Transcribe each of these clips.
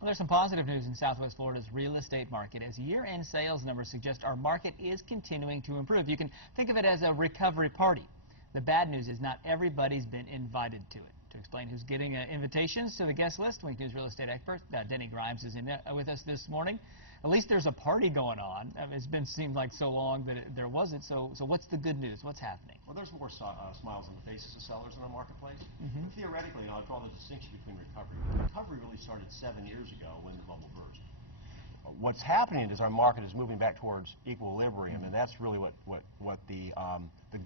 Well, there's some positive news in Southwest Florida's real estate market as year-end sales numbers suggest our market is continuing to improve. You can think of it as a recovery party. The bad news is not everybody's been invited to it. To explain who's getting invitations to the guest list, Wink News real estate expert Denny Grimes is with us this morning. At least there's a party going on. It's seemed like so long that there wasn't. So what's the good news? What's happening? Well, there's more smiles on the faces of sellers in our marketplace. But theoretically, I draw the distinction between recovery. Recovery really started 7 years ago when the bubble burst. What's happening is our market is moving back towards equilibrium, and that's really what the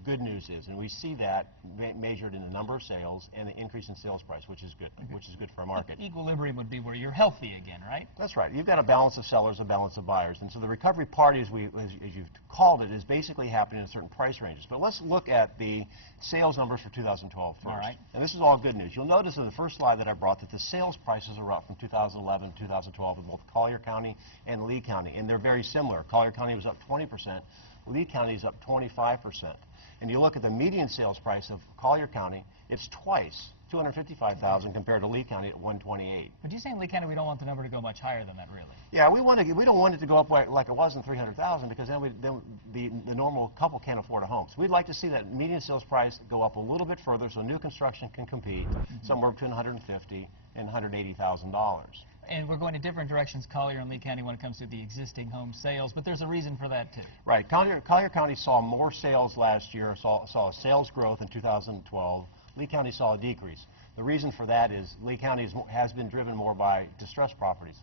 good news is. And we see that measured in the number of sales and the increase in sales price, which is good for our market. Equilibrium would be where you're healthy again, right? That's right. You've got a balance of sellers, a balance of buyers, and so the recovery party, as you've called it, is basically happening in certain price ranges. But let's look at the sales numbers for 2012 first. All right. And this is all good news. You'll notice in the first slide that I brought that the sales prices are up from 2011 to 2012 in both Collier County and Lee County, and they're very similar. Collier County was up 20%, Lee County is up 25%. And you look at the median sales price of Collier County, it's twice, $255,000 compared to Lee County at $128,000. But you say in Lee County we don't want the number to go much higher than that, really? Yeah, we don't want it to go up like it was in $300,000 because then the normal couple can't afford a home. So we'd like to see that median sales price go up a little bit further so new construction can compete somewhere between $150,000 and $180,000. And we're going in different directions, Collier and Lee County, when it comes to the existing home sales, but there's a reason for that, too. Right. Collier County saw more sales last year, saw a sales growth in 2012. Lee County saw a decrease. The reason for that is Lee County has been driven more by distressed properties,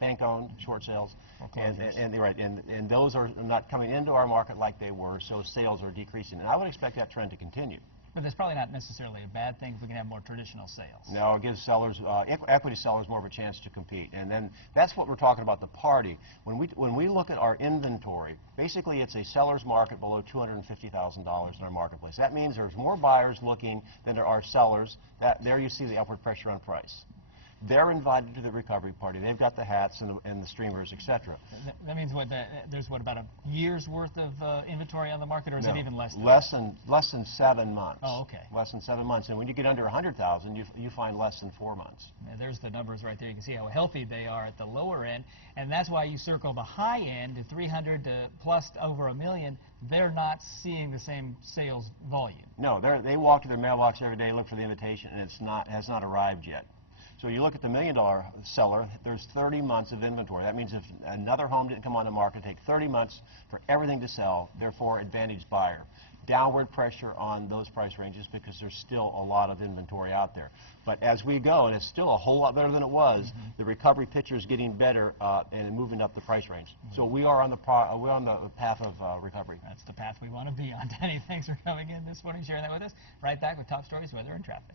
bank-owned, short sales, and those are not coming into our market like they were, so sales are decreasing. And I would expect that trend to continue. But that's probably not necessarily a bad thing if we can have more traditional sales. No, it gives sellers, equity sellers more of a chance to compete. And then that's what we're talking about, the party. When we look at our inventory, basically it's a seller's market below $250,000 in our marketplace. That means there's more buyers looking than there are sellers. There you see the upward pressure on price. They're invited to the recovery party. They've got the hats and the streamers, etc. That means there's about a year's worth of inventory on the market, or is it even less than that? Less than 7 months. Oh, okay. Less than 7 months. And when you get under 100,000, you find less than 4 months. Yeah, there's the numbers right there. You can see how healthy they are at the lower end, and that's why you circle the high end to 300 to plus over $1 million. They're not seeing the same sales volume. No, they walk to their mailbox every day, look for the invitation, and has not arrived yet. So you look at the $1 million seller, there's 30 months of inventory. That means if another home didn't come on the market, it'd take 30 months for everything to sell, therefore advantaged buyer. Downward pressure on those price ranges because there's still a lot of inventory out there. But as we go, and it's still a whole lot better than it was, the recovery picture is getting better and moving up the price range. So we're on the path of recovery. That's the path we want to be on. Denny, thanks for coming in this morning, sharing that with us. Right back with top stories, weather, and traffic.